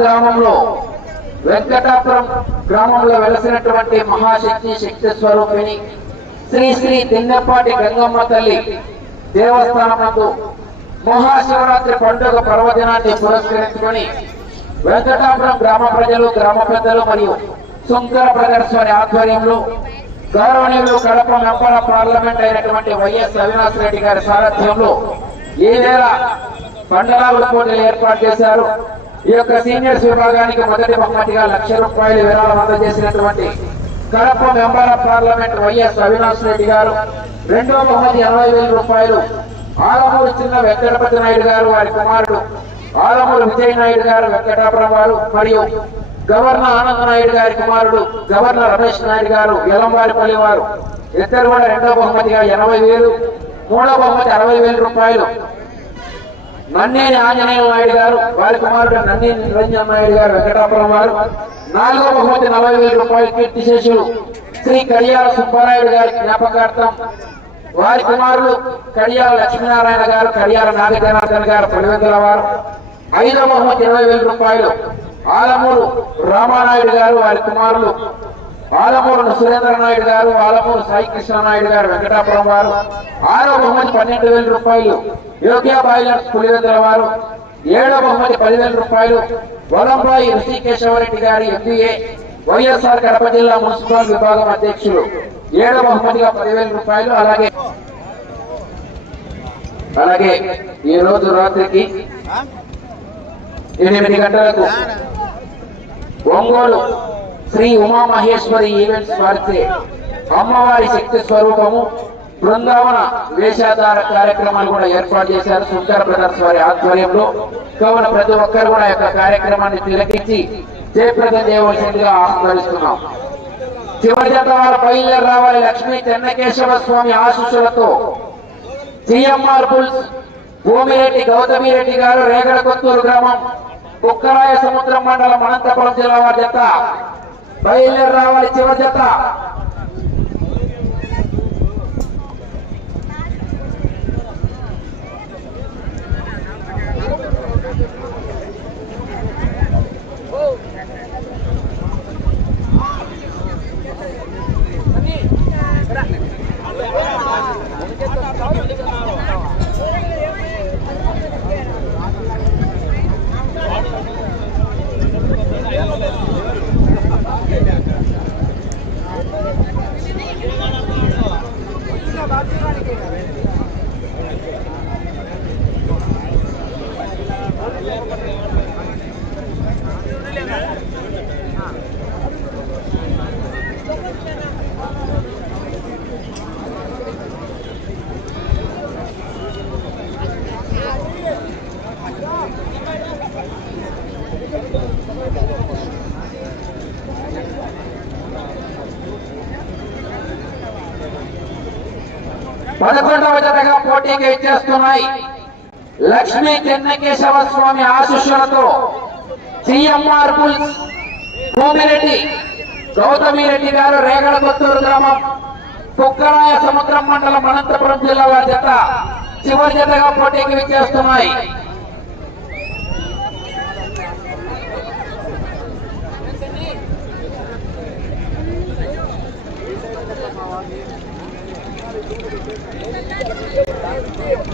గ్రామంలో వెంకటాపురం గ్రామంలో వెలసినటువంటి మహాశక్తి శక్తి స్వరూపిణి శ్రీ శ్రీ తిన్నపాటి గంగమ్మ తల్లి దేవస్థానమందు మహాశివరాత్రి పండుగ పర్వదినాన్ని పురస్కరించుకొని వెంకటాపురం గ్రామ ప్రజలు గ్రామ పెద్దలు మరియు సుంకర బ్రదర్స్ వారి ఆధ్వర్యంలో గౌరవనీయులు కడప మెంబర్ పార్లమెంట్ అయినటువంటి వైఎస్ అవినాష్ రెడ్డి గారి సారథ్యంలో ఈ వేళ మండలాల ఏర్పాటు చేశారు? ఈ యొక్క సీనియర్స్ విభాగానికి మొదటి బహుమతిగా లక్ష రూపాయలు విరాళం అందజేసినటువంటి Kadapa member of parliament YS Avinash Reddy గారు రెండో బహుమతి ఎనభై వేల రూపాయలు ఆలమూరు చిన్న వెంకటపతి నాయుడు గారు వారి కుమారుడు ఆలమూరు విజయ్ నాయుడు గారు వెంకటాపురం వారు మరియు గవర్నర్ ఆనంద నాయుడు గారి కుమారుడు గవర్నర్ రమేష్ నాయుడు గారు ఎలంవారిపల్లి వారు. ఇద్దరు కూడా రెండో బహుమతిగా ఎనభై వేలు మూడో బహుమతి అరవై వేల రూపాయలు. నన్నేని ఆంజనేయ నాయుడు గారు వారి కుమారుడు నన్నేని నిరంజన్ నాయుడు గారు వెంకటాపురం వారు. నాలుగో బహుమతి నలభై వేల రూపాయలు కీర్తిశేషులు శ్రీ కడియాల సుబ్బారాయుడు గారి జ్ఞాపకార్థం వారి కుమారులు కడియాల లక్ష్మీనారాయణ గారు కడియాల నాగజనార్దన్ గారు పులివెందుల వారు. ఐదో బహుమతి ఇరవై వేల రూపాయలు ఆలమూరు రామానాయుడు గారు వారి కుమారులు ఆలమూరు సురేంద్ర నాయుడు గారు ఆలమూరు సాయికృష్ణ నాయుడు గారు వెంకటాపురం వారు ఆరో బహుమతి పన్నెండు వేల రూపాయలు యోగ్య బాయిలర్స్ పులివెందుల వారు ఏడో బహుమతి పదివేల రూపాయలు వలంబాయి ఋషికేశవరెడ్డి గారి ఎంపీఏ వైఎస్ఆర్ కడప జిల్లా మున్సిపల్ విభాగం అధ్యక్షులు. ఏడో బహుమతిగా పదివేల రూపాయలు అలాగే అలాగే ఈ రోజు రాత్రికి ఎనిమిది గంటలకు ఒంగోలు శ్రీ ఉమామహేశ్వరి ఈవెంట్స్ వారిచే అమ్మవారి శక్తి స్వరూపము బృందావన వేషాధార కార్యక్రమాలు కూడా ఏర్పాటు చేశారు సుంకర బ్రదర్స్ వారి ఆధ్వర్యంలో. కావున ప్రతి ఒక్కరు కూడా యొక్క కార్యక్రమాన్ని తిలకించి జయప్రదం చేయవలసిందిగా ఆహ్వానిస్తున్నాం. చివరి జత వారు బయలుదేరి రావాలి లక్ష్మీ చెన్నకేశవ స్వామి ఆశీస్సులతో. సిఎంఆర్ పుల్స్ భూమిరెడ్డి గౌతమిరెడ్డి గారు రేగడ కొత్తూరు గ్రామం కుక్కరాయ సముద్రం మండలం అనంతపురం జిల్లా వారి జత. బయలుదేరి రావాలి చివరి జత. ವೇದಿಕರಾಗಿ లక్ష్మీ చెన్నకేశవ స్వామి ఆశిష్యులతో సిఎంఆర్ పుల్స్ గౌతమి రెడ్డి గారు రేగల కొత్తూరు గ్రామం కుక్కరాయ సముద్రం మండలం అనంతపురం జిల్లా వారి జత చివరి జతగా పోటీకి విచ్చేస్తున్నాయి. Thank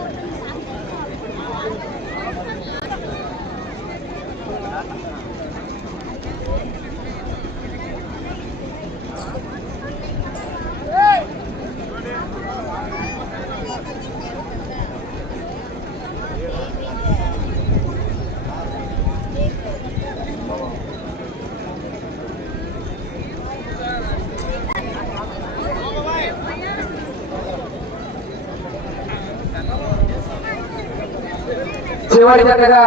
చివరి జతగా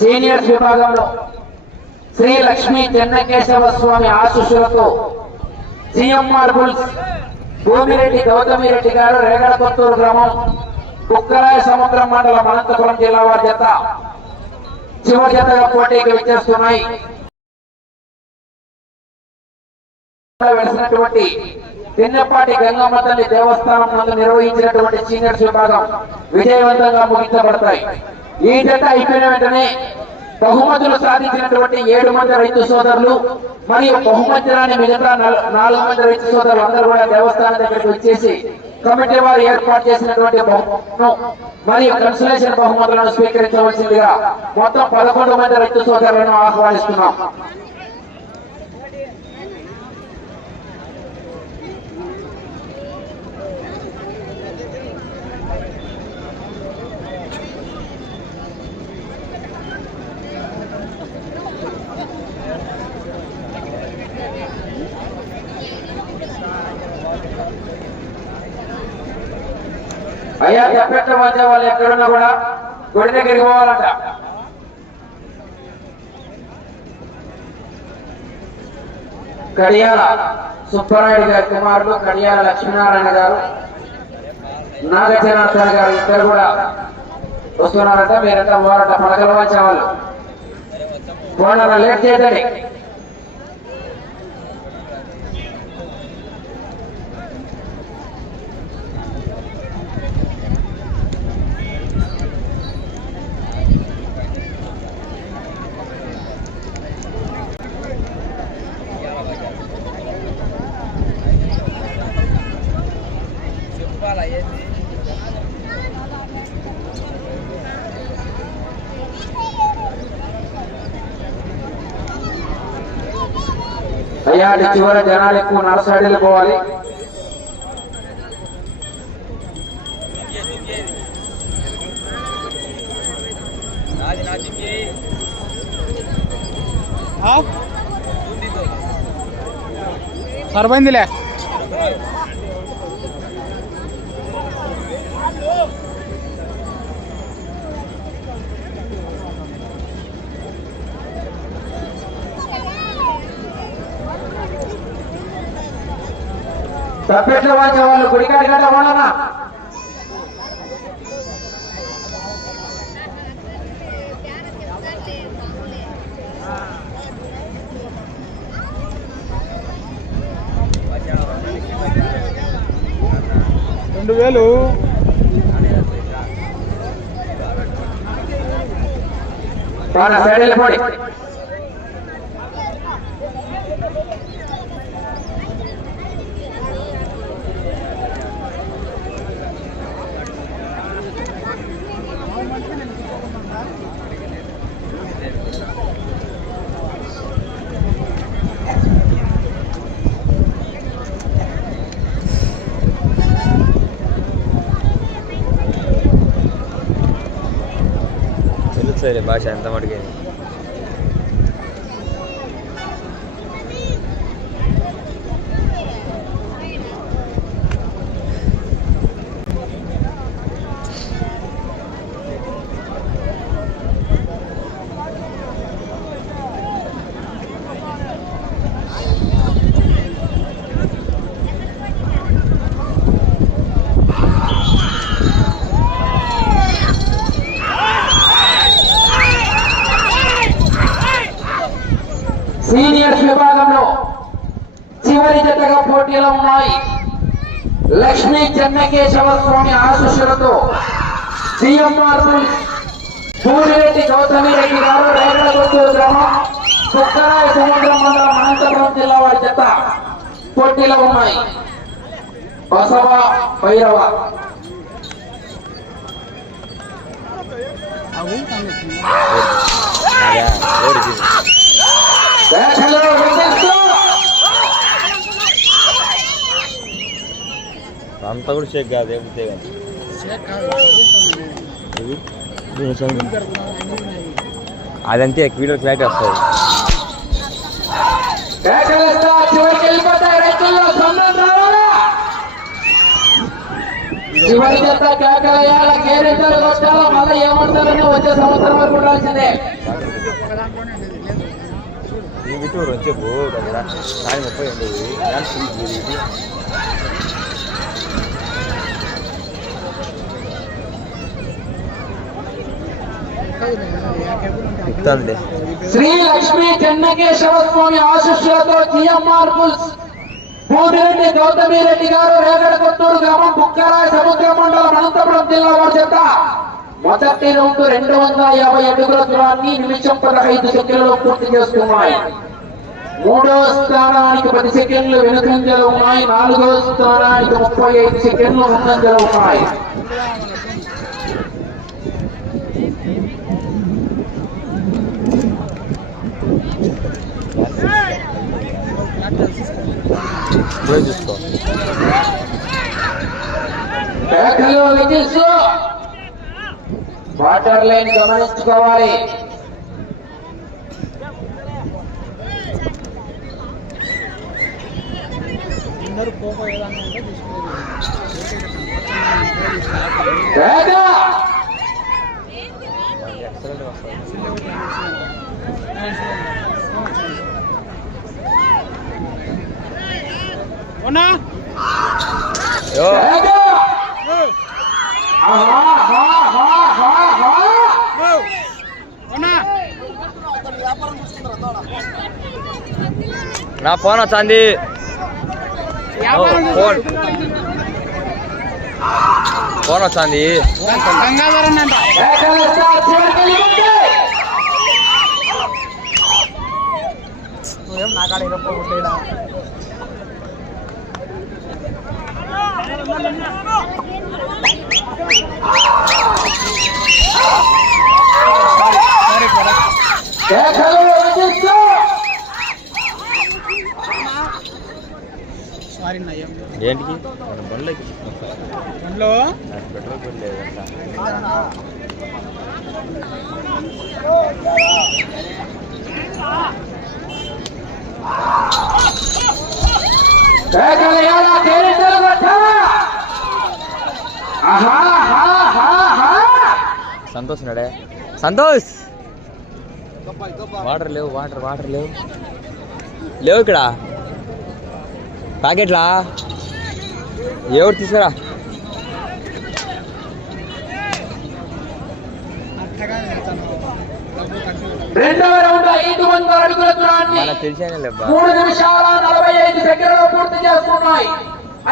సీనియర్స్ విభాగంలో శ్రీ లక్ష్మీ చెన్నకేశవ స్వామి ఆశిష్యులతో సిఎంఆర్ బుల్స్ భూమిరెడ్డి గౌతమిరెడ్డి గారు రేగడకొత్తూరు గ్రామం కుక్కరాయ సముద్రం మండలం అనంతపురం జిల్లా వారి జత చివరి జతగా పోటీకి విచ్చేస్తున్నాయి. వెలిసినటువంటి పిన్నపాటి గంగమ్మ తల్లి దేవస్థానం నందు నిర్వహించినటువంటి సీనియర్స్ విభాగం విజయవంతంగా ముగించబడతాయి. ఈ జత అయిపోయిన వెంటనే బహుమతులు సాధించినటువంటి ఏడు మంది రైతు సోదరులు మరియు బహుమతి రాని మిగతా నాలుగు మంది రైతు సోదరులు అందరూ కూడా దేవస్థానం దగ్గరికి వచ్చేసి కమిటీ వారు ఏర్పాటు చేసినటువంటి బహుమతులను మరియు కన్సలేషన్ బహుమతులను స్వీకరించవలసిందిగా మొత్తం పదకొండు మంది రైతు సోదరులను ఆహ్వానిస్తున్నాం అయ్యా చెప్పెట్ట మధ్య వాళ్ళు ఎక్కడున్నా కూడా గుడి దగ్గరికి పోవాలంట. కడియాల సుబ్బారాయుడు గారి కుమారుడు కడియాల లక్ష్మీనారాయణ గారు నాగజనార్దన్ గారు ఇద్దరు కూడా వస్తున్నారంట. మీరంతా పోరాట పడగల వచ్చే వాళ్ళు. లేట్ చేయదండి అయ్యా అటు చివర జనాలు ఎక్కువ తప్పెట్లు వచ్చే వాళ్ళు గట్ట పోనన్నా రెండు వేలు. వాళ్ళ సైడ్ వెళ్ళిపోయి ಸರಿ ಭಾಷೆ ಅಂತ ಮಾಡ್ಕೇನಿ చెన్నకేశవ స్వామి ఆశీస్సులతో సిఎంఆర్ సూర్యరెడ్డి గౌతమి రెడ్డి గారు రేగడ కొత్తూరు గ్రామం కుక్కరాయ సముద్రం మండలం అనంతపురం జిల్లా వారి జత పోటీలో ఉన్నాయి. బసవ భైరవ. వేటలో అంతా కూడా షేక్ కాదు ఏమితే కానీ. అదంతే వీడియో క్లారిటీ వస్తుంది చివరి జత కేకలయ్యాల కేరెంతలు కొట్టాలా మళ్ళీ ఏమంటారని వచ్చే సంవత్సరం వరకు ఉండాల్సిందే ఈ విటూరు దగ్గర కానీ ముప్పై ఉండేది శ్రీ లక్ష్మీ చెన్నకేశ్వర స్వామి ఆశిష్యులతో జిఎం మార్పుల్స్ పూడిరెడ్డి గౌతమి రెడ్డి గారు రేగడ కొత్తూరు గ్రామం బుక్కరాయ సముద్ర మండలం అనంతపురం జిల్లా వారు చెత్త మొదటి రౌండ్ రెండు వందల యాభై అడుగుల దూరాన్ని నిమిషం పదహైదు సెకండ్లలో పూర్తి చేస్తున్నాయి మూడో స్థానానికి పది సెకండ్లు వెనుకంజలు ఉన్నాయి. నాలుగో స్థానానికి ముప్పై ఐదు సెకండ్లు ముందంజలు ఉన్నాయి. ఇప్పుడే చూసుకో వాటర్ లైన్ గమనించుకోవాలి పేక ఎక్సలెంట్ நான் போன சாந்தி. போன சாந்தி. நான் காலையில் போட்டேடா Ah! సంతోష్! వాటర్ లేవు వాటర్ వాటర్ లేవు. లేవు ఇక్కడ. ప్యాకెట్లా? ఎవరు తీసుకురా? రెండవ రౌండ్ ఐదు వందల అడుగుల దూరాన్ని మనకు తెలిసానే లేబ్బా. మూడు నిమిషాల నలభై ఐదు సెకండ్లు పూర్తి చేస్తున్నాయి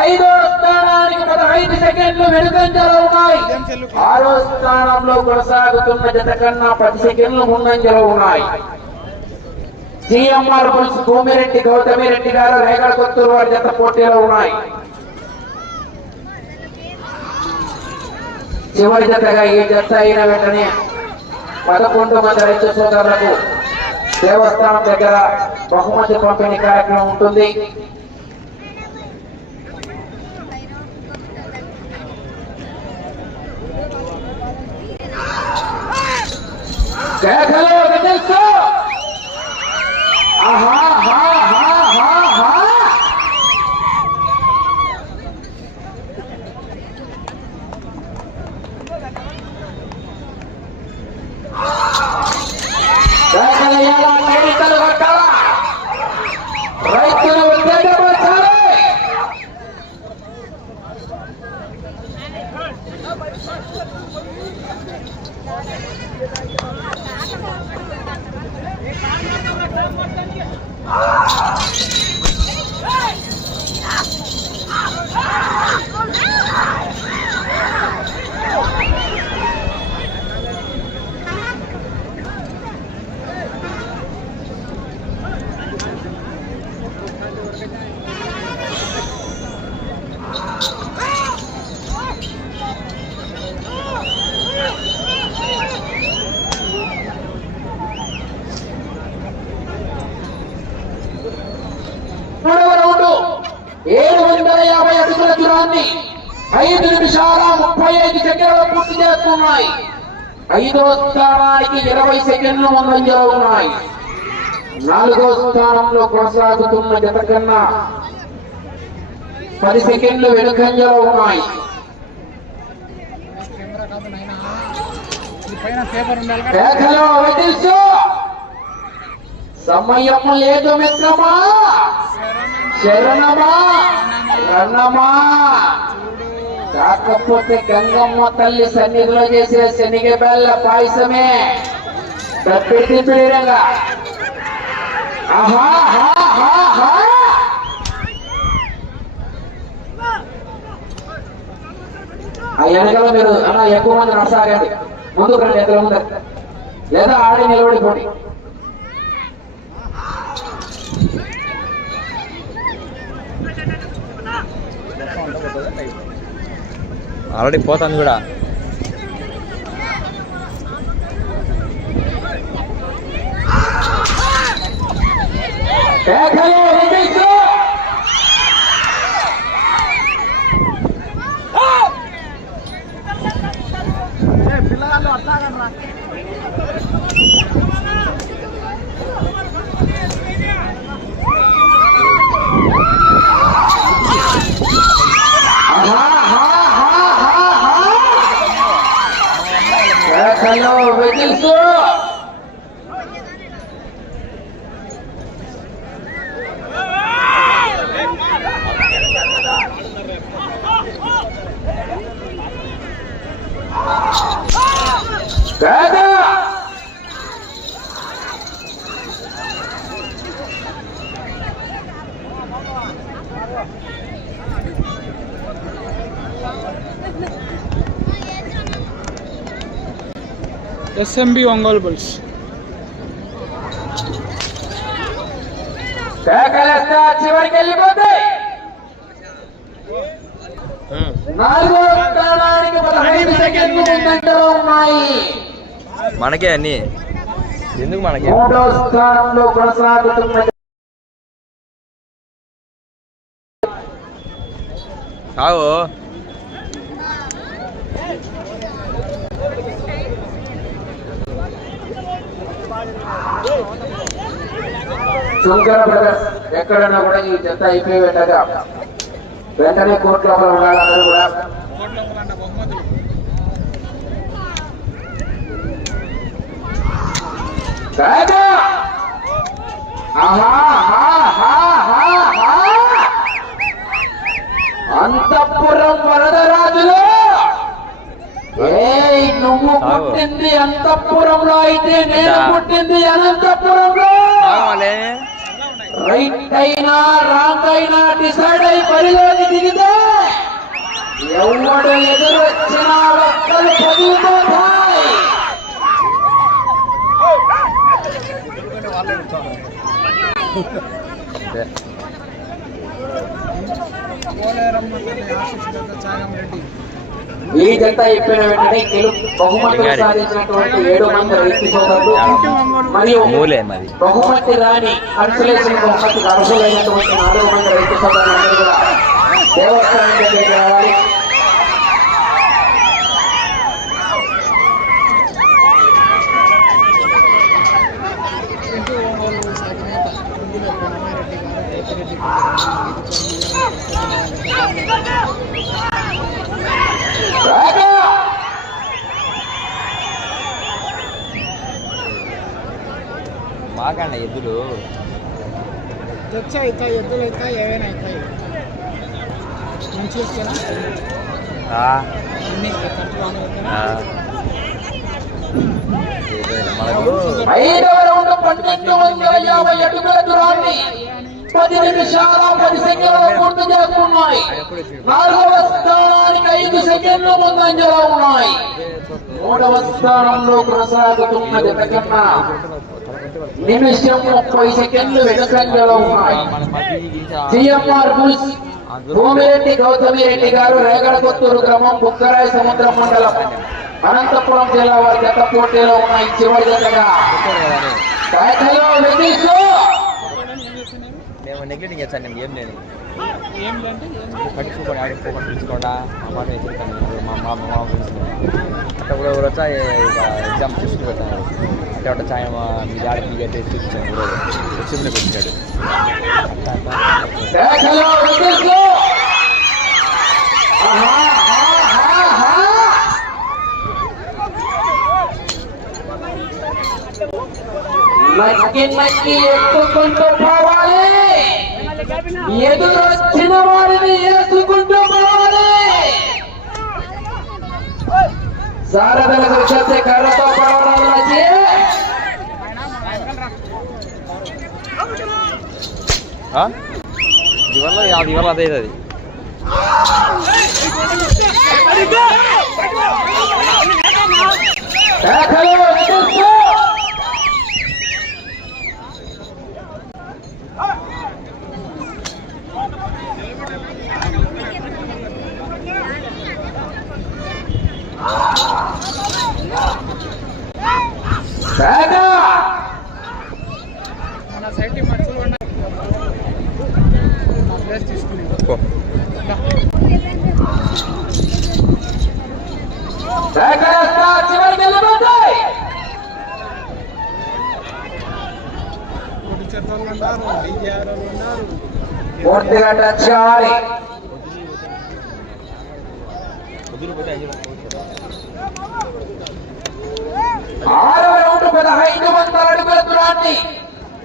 ఐదో స్థానానికి పదహైదు సెకండ్లు వెనుకంజలు ఉన్నాయి. ఆరో స్థానంలో కొనసాగుతున్న జత కన్నా పది సెకండ్లు ముందంజలు ఉన్నాయి. సిఎంఆర్ పుల్స్ భూమిరెడ్డి గౌతమి రెడ్డి గారు రేగడ కొత్తూరు వారి జత పోటీలో ఉన్నాయి. చివరి జతగా ఈ జత అయిన వెంటనే పదకొండు మంది రైతు సోదరులకు దేవస్థానం దగ్గర బహుమతి పంపిణీ కార్యక్రమం ఉంటుంది. శాఖలో వినిస్తూ ఆహా హా హా హా హా కేకలు ఎలా కేరికలు కొట్టాలా రైతులు ఉత్తేజపరచాలి మూడవ రౌండ్ ఏడు వందల యాభై అడుగుల దూరాన్ని ఐదు నిమిషాల ముప్పై ఐదు సెకండ్లు పూర్తి చేస్తున్నాయి ఐదవ స్థానానికి ఇరవై సెకండ్లు ముందంజలో ఉన్నాయి. నాలుగో స్థానంలో కొనసాగుతున్న జత కన్నా పది సెకండ్లు వెనుకంజలో ఉన్నాయి. సమయం లేదు మిత్రమా. శరణమా. రణమా కాకపోతే గంగమ్మ తల్లి సన్నిధిలో చేసే శనిగ బెల్ల పాయసమే. తప్పిటి పీడంగా ఆహా ఆ వెనకాల మీరు అన్న ఎక్కువ మంది నడసాగండి ముందు రండి ఎక్కడ ముందు. లేదా ఆడి నిలబడిపోండి ఆల్రెడీ పోతాను కూడా కేకలు వినిపించు. పిల్లగాళ్ళు అట్లాగనరా కేక. SMB Ongole bulls. కేకలేస్తా చివరికి వెళ్ళిపోతాయి నాలుగో స్థానానికి పదహైదు సెకండ్లు ఉన్నాయి. మనకే అన్ని. ఎందుకు మనకి? కావు శంకర బ్రదర్స్ ఎక్కడన్నా కూడా ఈ జత అయిపోయి వెంటనే కోర్టు లోపల ఉండాలి. అందరూ కూడా అంతఃపురం వరదరాజులు. నువ్వు. పుట్టింది అంతఃపురంలో అయితే నేను. పుట్టింది అనంతపురంలో. రైట్ అయినా రాంగ్ అయినా డిసైడ్ అయి బరిలోకి దిగితే ఎవడు ఎదురొచ్చినా ఒక్కరు పగిలిపోతాయి అంతే. జంట అయిపోయిన వెంటనే గెలుపు బహుమతులు సాధించినటువంటి ఏడు మంది రైతు సోదరులు. మరియు మూలే మరి. బహుమతి రాని కన్సులేషన్ బహుమతికి అర్హులైనటువంటి నాలుగు మంది రైతు సోదరులందరూ కూడా దేవస్థానం దగ్గరికి రావాలి. ఐదవ రౌండ్ పన్నెండు వందల యాభై అడుగుల దూరాన్ని పది నిమిషాల పది సెకండ్లు పూర్తి చేసుకున్నాయి నాలుగవ స్థానానికి ఐదు సెకండ్లు ముందంజలో ఉన్నాయి మూడవ స్థానంలో కొనసాగుతున్న జత కన్నా నిమిషం ముప్పై సెకండ్లు వెనుకంజలో ఉన్నాయి బుల్స్ భూమిరెడ్డి గౌతమి రెడ్డి గారు రేగడ కొత్తూరు గ్రామం బుక్కరాయ సముద్రం మండలం. అనంతపురం జిల్లా వారి జత పోటీలో ఉన్నాయి చివరి జతగా. చెప్పారు కదా అని. కాయకలో వెంకటేశ్వరు మేము నెగ్లెక్ట్ చేస్తాను నేను ఏం లేదు. ఏం లేదంటే ఏం పట్టించుకోండి ఆడికి పోకుండా పిలుచుకోండా మా మాట చెప్తాను మా మా మా అట్లా కూడా ఎవరు వచ్చా? ఇక ఎగ్జామ్ చూసుకుని పెట్టాను at a time uh, Milad will get a six and over. It's similar to that. Back hello, what is slow? Aha! మకిన్ మకి ఎత్తుకుంటూ పోవాలి ఎదురొచ్చిన వారిని ఎత్తుకుంటూ పోవాలి సారథులకు చెప్తే కర్రతో పోవడం వచ్చి ఆ? ఇది వల్ల అది వల్ల అదే అది శాఖలు విధిస్తూ శాఖ మన సైడ్ మనుషులు ఉన్నాయి నా ప్లేస్ తీసుకుని పో శాఖ చివరికి వెళ్ళిపోతాయి పూర్తిగా టచ్ కావాలి. ఆరవ రౌండ్ పదహైదు వందల అడుగుల దూరాన్ని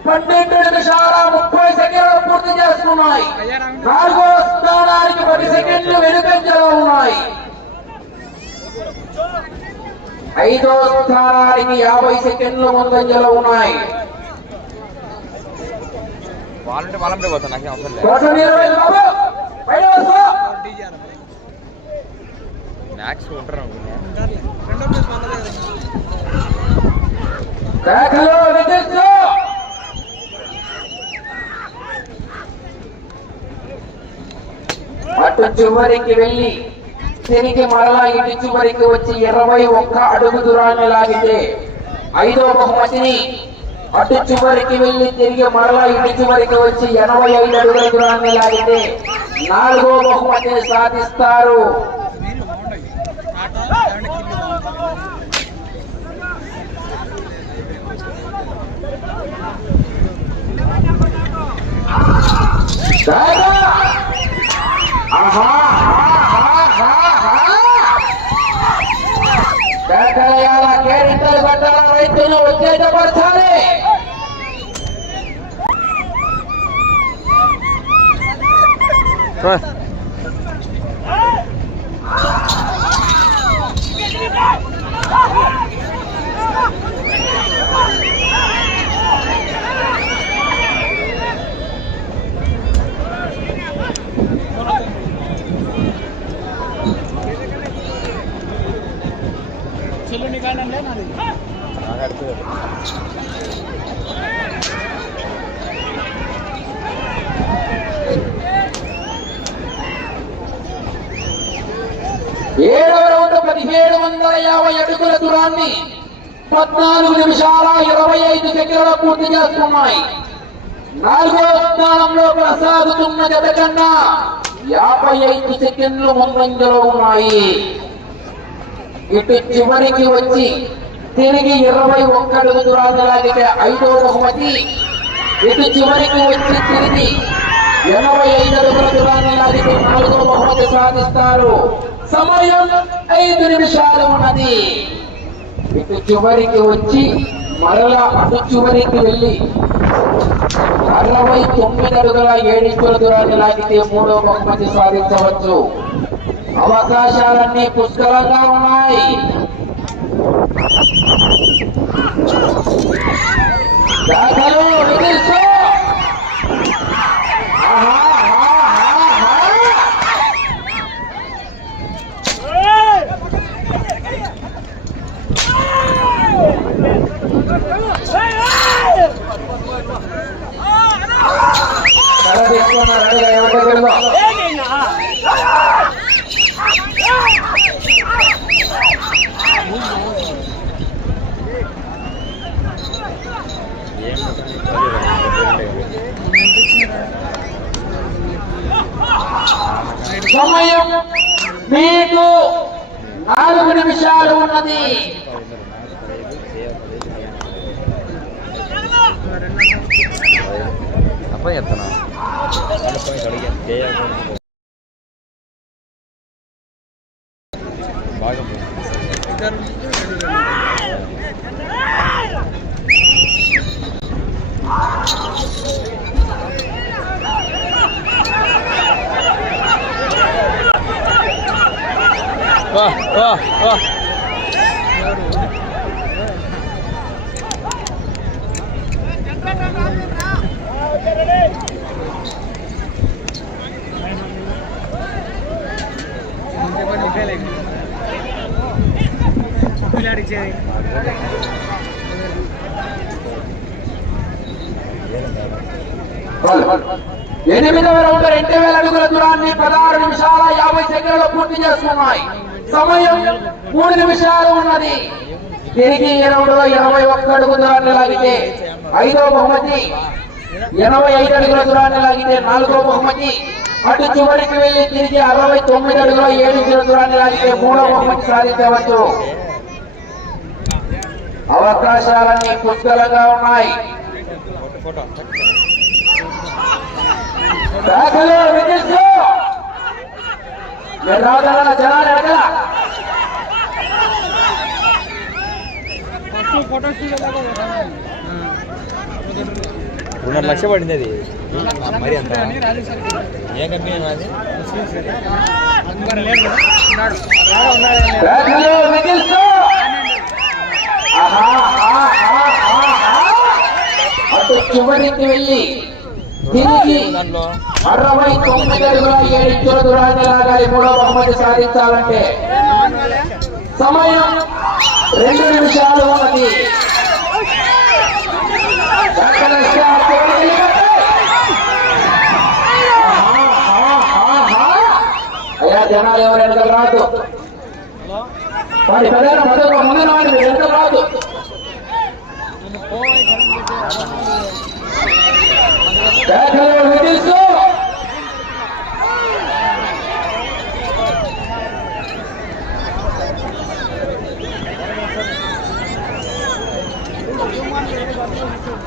పన్నెండు నిమిషాల ముప్పై సెకండ్లు పూర్తి చేస్తున్నాయి. నాలుగో స్థానానికి పది సెకండ్లు వెనుకంజలో ఉన్నాయి. ఐదో స్థానానికి యాభై సెకండ్లు ముందంజలో ఉన్నాయి. వాళ్ళంటే వాళ్ళంటే నాకేం అవసరం మ్యాక్స్ ఉంటారు? అటు చివరికి వెళ్ళి తిరిగి మరలా ఇటు చివరికి వచ్చి ఇరవై ఒక్క అడుగు దూరాన్ని లాగితే ఐదో బహుమతిని అటు చివరికి వెళ్ళి తిరిగి మరలా ఇటు చివరికి వచ్చి ఎనభై ఐదు అడుగుల దూరాన్ని లాగితే నాలుగో బహుమతిని సాధిస్తారు. ఆహా, साहित्य चलो निकालना लेना नहीं నాది ఏడవ రౌండ్ పదిహేడు వందల యాభై అడుగుల దూరాన్ని పద్నాలుగు నిమిషాల ఇరవై ఐదు సెకండ్ల పూర్తి చేస్తున్నాయి. నాలుగో స్థానంలో ప్రసాగుతున్న జత కన్నా యాభై ఐదు సెకండ్లు ముందంజలో ఉన్నాయి. ఇటు చివరికి వచ్చి తిరిగి ఇరవై ఒక్క అడుగు ఐదో బహుమతి. ఇటు చివరికి వచ్చి తిరిగి ఎనభై ఐదు అడుగుల దూరాన్ని నాలుగో బహుమతి సాధిస్తారు. సమయం ఐదు నిమిషాలు ఉన్నది. ఇటు చివరికి వచ్చి మరలా అటు చివరికి వెళ్ళి అరవై తొమ్మిది అడుగుల ఏడించుల దూరాన్ని లాగితే మూడో బహుమతి సాధించవచ్చు. అవకాశాలన్నీ పుష్కలంగా ఉన్నాయి. దాఖలు Ah, ah, ah. Thank you. ఇంకెవరిని ఎనిమిదవ రౌండ్ రెండు వేల అడుగుల దూరాన్ని పదహారు నిమిషాల యాభై సెకండ్లు పూర్తి చేస్తున్నాయి. సమయం మూడు నిమిషాలు ఉన్నది. తిరిగి ఈ రౌండ్లో ఇరవై ఒక్క అడుగు దూరాన్ని లాగితే ఐదో బహుమతి. ఎనభై ఐదు అడుగుల దూరాన్ని లాగితే నాలుగో బహుమతి. అటు చివరికి వెళ్ళి తిరిగి అరవై తొమ్మిది అడుగుల ఏడు ఇంచుల దూరాన్ని లాగితే మూడో బహుమతి సాధించవచ్చు. అవకాశాలన్నీ పుష్కలంగా ఉన్నాయి. రెండున్నర లక్ష పడింది అది. మరి అంత ఏ కంపెనీ అది? ఉన్నాడు అటు చివరికి వెళ్ళి తిరిగి అరవై తొమ్మిది అడుగుల ఏడు దూరాన్ని లాగాలి మూడో బహుమతి సాధించాలంటే సమయం రెండు నిమిషాలు ఉన్నది. అయ్యా జనాలు ఎవరు వెనకలు రాదు. వాడి పెద్ద మొదలు ముందర వాడి ఎంత రాదు దాఖలు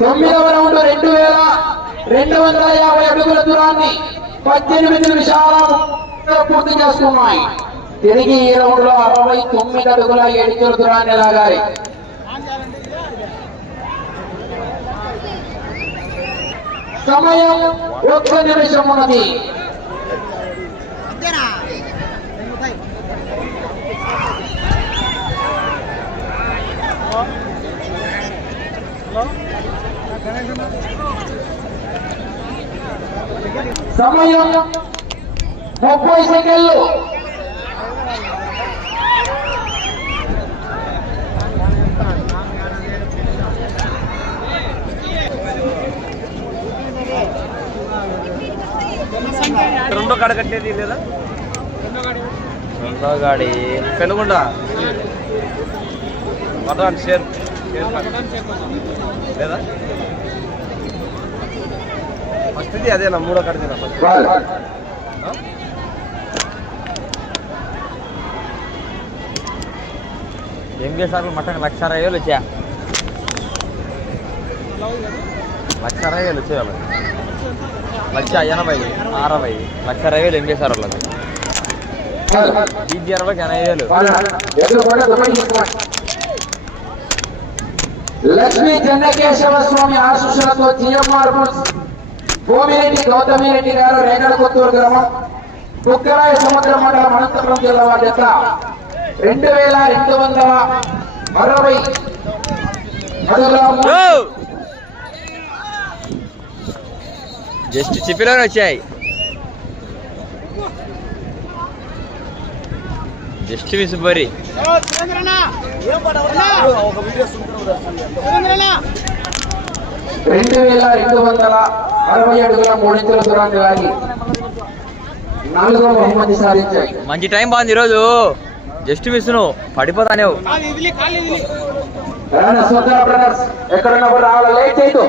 తొమ్మిదవ రౌండ్ రెండు వేల రెండు వందల యాభై అడుగుల దూరాన్ని పద్దెనిమిది నిమిషాల పూర్తి చేసుకున్నాయి తిరిగి ఈ రౌండ్లో అరవై తొమ్మిది అడుగుల ఏడు కిలో దూరాన్ని లాగాలి. సమయం ఒక్క నిమిషం ఉన్నది. సమయం ముప్పై సెకండ్లు. రెండో కాడ కట్టేది లేదా? రెండో గాడి పెనుగొండ. పదహారు షేర్. లేదా? ఫస్ట్ ఇది అదేనా? మూడో కాడ ఫస్ట్. మటన్ లక్ష అరవై వేలు వచ్చా లక్ష అరవై వేలు లక్ష ఎనభై అరవై లక్ష అరవై వేలు చేశారు వాళ్ళకి వాళ్ళు బీజీ అరవైకి ఎనభై వేలు. లక్ష్మీ చెన్నకేశవ స్వామి ఆశీస్సులతో జిఎంఆర్ భూమిరెడ్డి గౌతమిరెడ్డి గారు రేగడ కొత్తూరు గ్రామం. బుక్కరాయ సముద్ర మండలం అనంతపురం జిల్లా వారి రెండు వేల రెండు వందల అరవై. అడుగుల ము- జస్ట్ చిప్పిలోనే వచ్చాయి. జస్ట్ మిస్ బరి రెండు వేల రెండు వందల అరవై అడుగుల మూడించుల దూరాన్ని లాగి నాలుగో బహుమతి సాధించాయి మంచి టైం బాగుంది ఈరోజు. జస్ట్ మిస్ నువ్వు పడిపోతానేవు. కాలు ఇదిలి కాలు ఇదిలి. సోదర బ్రదర్స్ ఎక్కడున్నా కూడా రావాలి లేట్ చేయదు